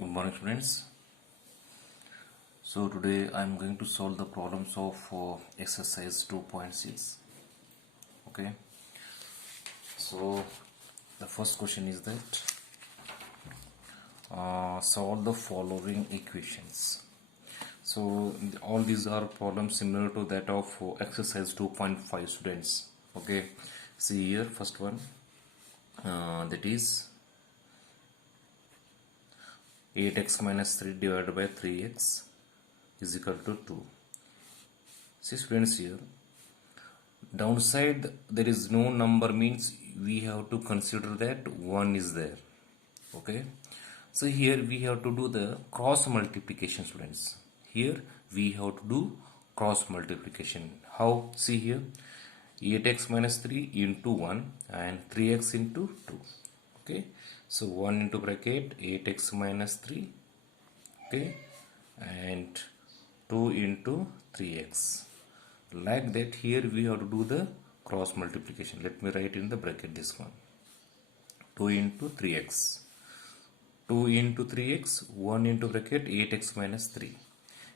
Good morning, students. So today I am going to solve the problems of exercise 2.6. Okay. So the first question is that solve the following equations. So all these are problems similar to that of exercise 2.5, students. Okay. See here, first one, that is 8x minus 3 divided by 3x is equal to 2. See, students, here downside there is no number means we have to consider that 1 is there. Okay, so here we have to do the cross multiplication, students. Here we have to do cross multiplication. How? See here, 8x minus 3 into 1 and 3x into 2. Okay, so 1 into bracket 8x minus 3, okay, and 2 into 3x. Like that, here we have to do the cross multiplication. Let me write in the bracket this one, 2 into 3x, 2 into 3x, 1 into bracket 8x minus 3.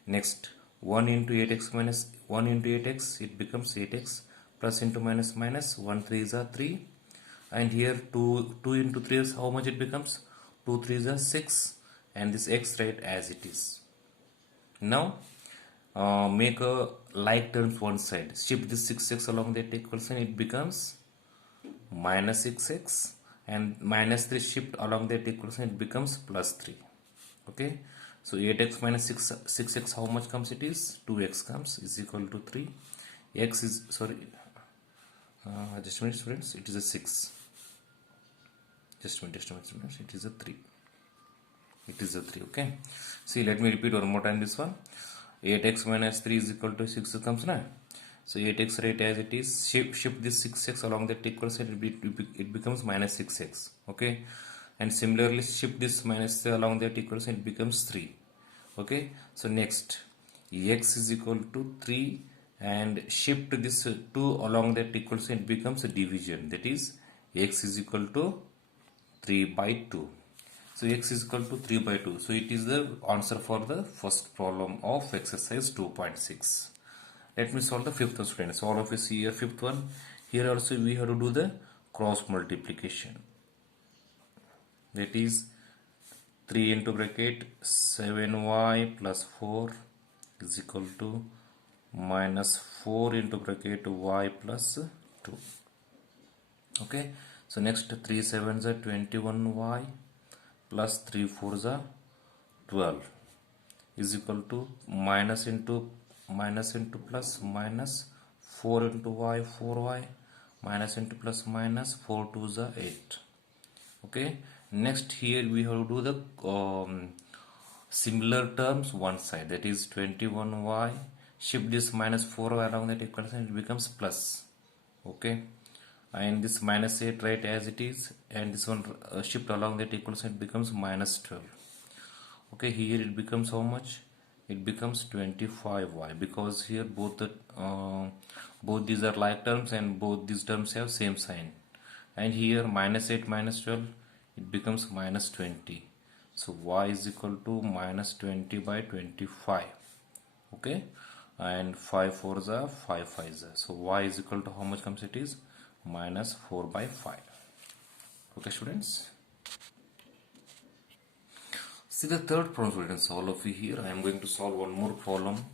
Next, 1 into 8x minus 1 into 8x, it becomes 8x, plus into minus minus, 1 3s are 3, and here 2 into 3 is how much it becomes, 2 3s are 6, and this x right as it is. Now make a like terms one side, shift this 6x along that equal sign, it becomes minus 6x, and minus 3 shift along that equal sign, it becomes plus 3. Okay, so 8x minus 6x how much comes, it is 2x comes, is equal to 3. X is, sorry, just a minute, students, it is a 6. Just a minute, students, it is a 3. It is a 3. Okay, see, let me repeat one more time this one. 8x minus 3 is equal to 6 comes now. So 8x right as it is, shift this 6x along that equal side, it becomes minus 6x. Okay, and similarly shift this minus along that equal side, it becomes 3. Okay, so next x is equal to 3, and shift this 2 along that equal side, it becomes a division, that is x is equal to 3 by 2. So x is equal to 3 by 2. So it is the answer for the first problem of exercise 2.6. Let me solve the fifth one, students. All of you see here fifth one. Here also we have to do the cross multiplication. That is 3 into bracket 7y plus 4 is equal to minus 4 into bracket y plus 2. Okay. So next 3 7s are 21y plus 3 4s are 12 is equal to minus into plus minus 4 into y 4y minus into plus minus 4 2s are 8. Okay, next here we have to do the similar terms one side, that is 21y, shift this minus 4y along that equation, it becomes plus. Okay, and this minus 8 right as it is, and this one shift along that equation, it becomes minus 12. Okay, here it becomes how much, it becomes 25y, because here both these are like terms and both these terms have same sign, and here minus 8 minus 12, it becomes minus 20. So y is equal to minus 20 by 25. Okay, and 5 4s are 5 5s are, so y is equal to how much comes, it is minus 4 by 5. Okay, students, see the third problem, students. All of you here, I am going to solve one more problem,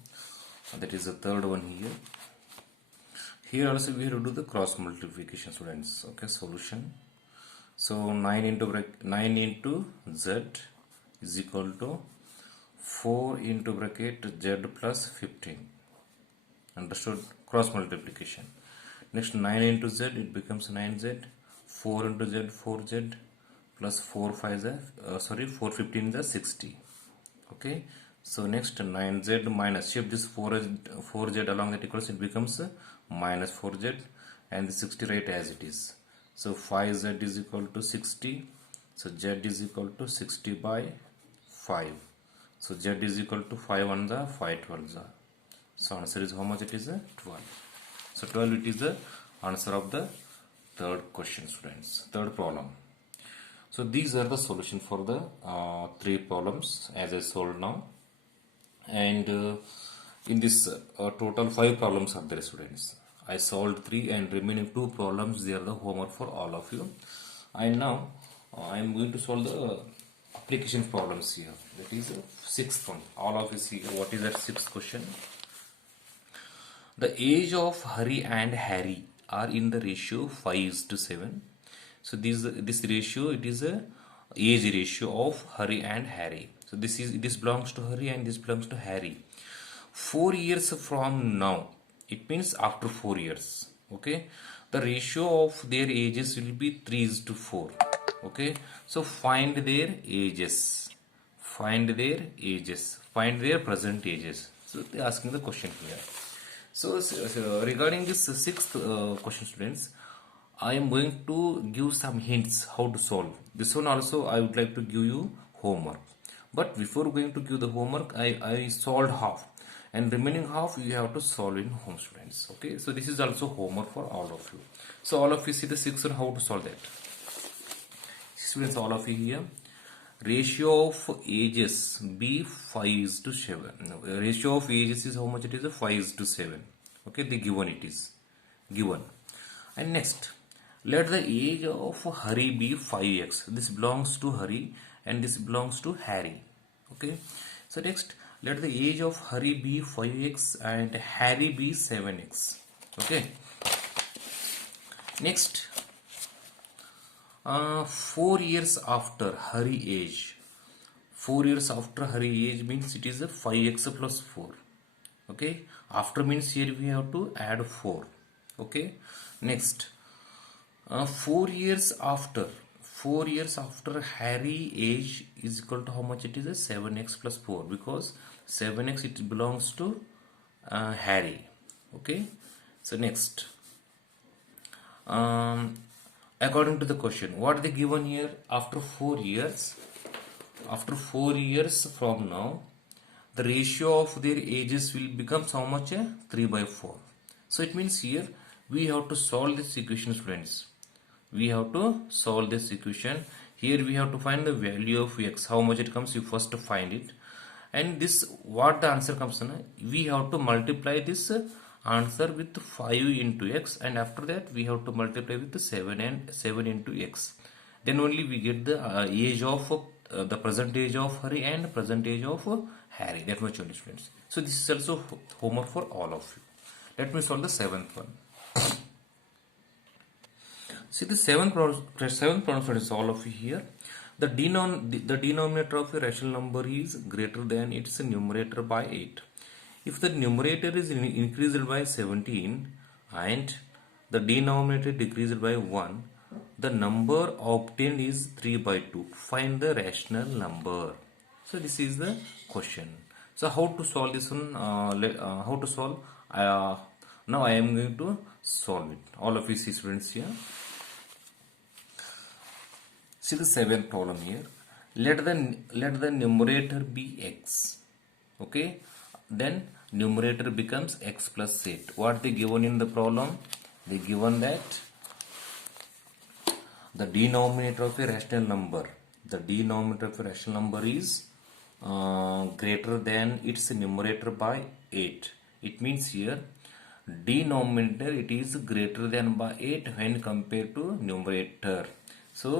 that is the third one here. Here also we have to do the cross multiplication, students. Okay, solution. So 9 into z is equal to 4 into bracket z plus 15. Understood? Cross multiplication. Next 9 into z, it becomes 9z. 4 into z, 4z plus 4 5 is 4 15 is 60. Okay, so next 9z minus, shift this 4z along that equals, it becomes minus 4z, and the 60 right as it is. So 5z is equal to 60, so z is equal to 60 by 5. So z is equal to 5 on the 5 12s. So answer is how much, it is 12. So 12 it is the answer of the third question, students, third problem. So these are the solution for the three problems as I solved now. And in this total 5 problems are there, students. I solved 3 and remaining 2 problems, they are the homework for all of you. And now I am going to solve the application problems here. That is the sixth one. All of you see what is that sixth question. The age of Hari and Harry are in the ratio 5:7. So this ratio, it is a age ratio of Hari and Harry. So this belongs to Hari and this belongs to Harry. 4 years from now, it means after 4 years. Okay, the ratio of their ages will be 3:4. Okay, so find their ages. Find their ages. Find their present ages. So they are asking the question here. So regarding this sixth question, students, I am going to give some hints how to solve. This one also I would like to give you homework. But before going to give the homework, I solved half. And remaining half you have to solve in home, students. Okay, so this is also homework for all of you. So all of you see the sixth one, how to solve that. Students, all of you here. Ratio of ages be 5:7. Ratio of ages is how much it is? 5:7. Okay, the given it is given. And next, let the age of Hari be 5x. This belongs to Hari and this belongs to Harry. Okay, so next, let the age of Hari be 5x and Harry be 7x. Okay, next, 4 years after Hari age. 4 years after Hari age means it is a 5x plus 4. Okay, after means here we have to add 4. Okay, next, 4 years after. 4 years after Harry age is equal to how much it is? A 7x plus 4, because 7x it belongs to Harry. Okay, so next, according to the question, what they given here? After 4 years, after 4 years from now, the ratio of their ages will become how much? 3/4. So it means here we have to solve this equation, friends. We have to solve this equation. Here we have to find the value of x. How much it comes? You first find it. And this, what the answer comes? We have to multiply this answer with 5 into x, and after that we have to multiply with 7 and 7 into x. Then only we get the age of the present age of Hari and present age of Harry. That much only, students. So this is also homework for all of you. Let me solve the seventh one. See the seventh problem is all of you here. The denominator of a rational number is greater than its numerator by 8. If the numerator is increased by 17 and the denominator decreased by 1, the number obtained is 3/2. Find the rational number. So this is the question. So how to solve this one? How to solve? Now I am going to solve it. All of you see, students, here. See the seventh problem here. Let the numerator be x. Okay. Then numerator becomes x plus 8. What they given in the problem? They given that the denominator of a rational number. The denominator of a rational number is greater than its numerator by 8. It means here denominator it is greater than by 8 when compared to numerator. So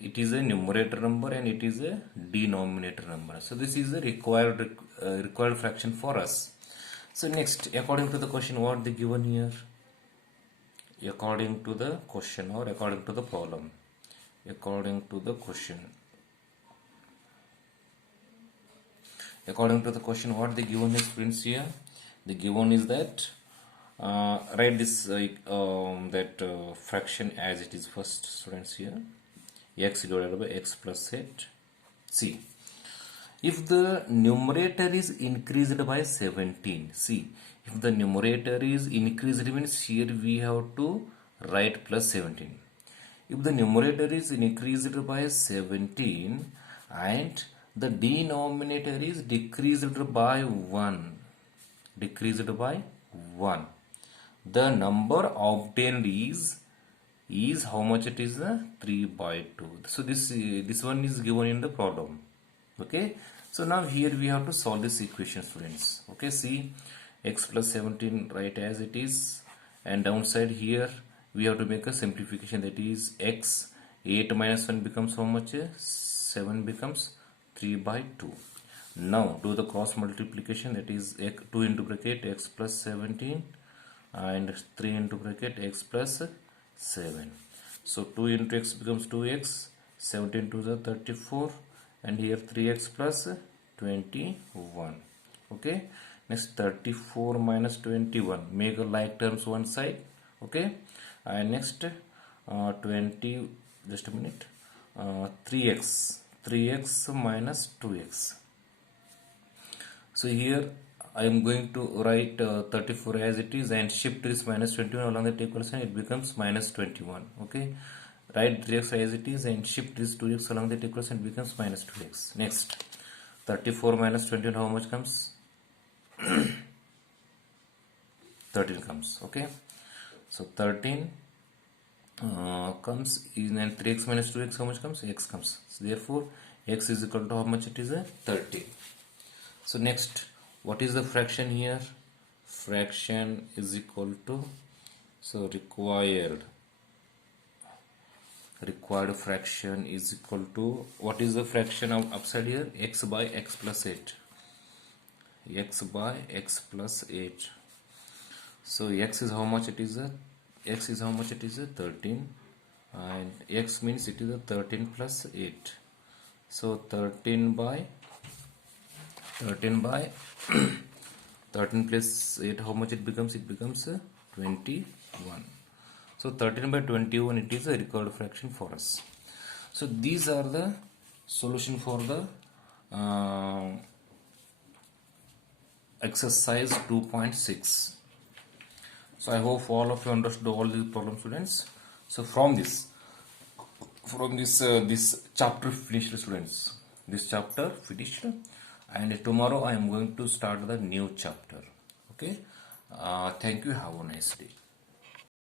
it is a numerator number and it is a denominator number. So this is a required fraction for us. So next, according to the question, what they given here? According to the question or according to the problem? According to the question. According to the question, what they given is, friends, here? The given is that write this fraction as it is first, students, here. X divided by x plus 8. See, if the numerator is increased by 17, see, if the numerator is increased means here we have to write plus 17. If the numerator is increased by 17 and the denominator is decreased by 1, the number obtained is is how much it is, 3 by 2. So this one is given in the problem. Okay, so now here we have to solve this equation, students. Okay, see, x plus 17 right as it is, and downside here we have to make a simplification, that is x, 8 minus 1 becomes how much, 7 becomes 3 by 2. Now do the cross multiplication, that is 2 into bracket x plus 17 and 3 into bracket x plus 7. So 2 into x becomes 2x, 17 to the 34, and here 3x plus 21. Okay, next 34 minus 21, make a like terms one side. Okay, and next 20, just a minute, 3x minus 2x. So here I am going to write 34 as it is and shift this minus 21 along the equation, it becomes minus 21. Okay, write 3x as it is and shift this 2x along the equation, it becomes minus 2x. Next, 34 minus 21, how much comes? 13 comes. Okay, so 13 comes in, and 3x minus 2x, how much comes? X comes. So therefore x is equal to how much it is, 13. So next, what is the fraction here? Fraction is equal to, so required fraction is equal to, what is the fraction of upside here? X by x plus 8. X by x plus 8. So x is how much it is? X is how much it is? 13, and x means it is 13 plus 8. So 13 by 13 plus 8, how much it becomes? It becomes 21. So 13 by 21, it is a required fraction for us. So these are the solution for the exercise 2.6. So I hope all of you understood all these problems, students. So from this chapter finished, students. This chapter finished, and tomorrow I am going to start the new chapter. Okay, thank you, have a nice day.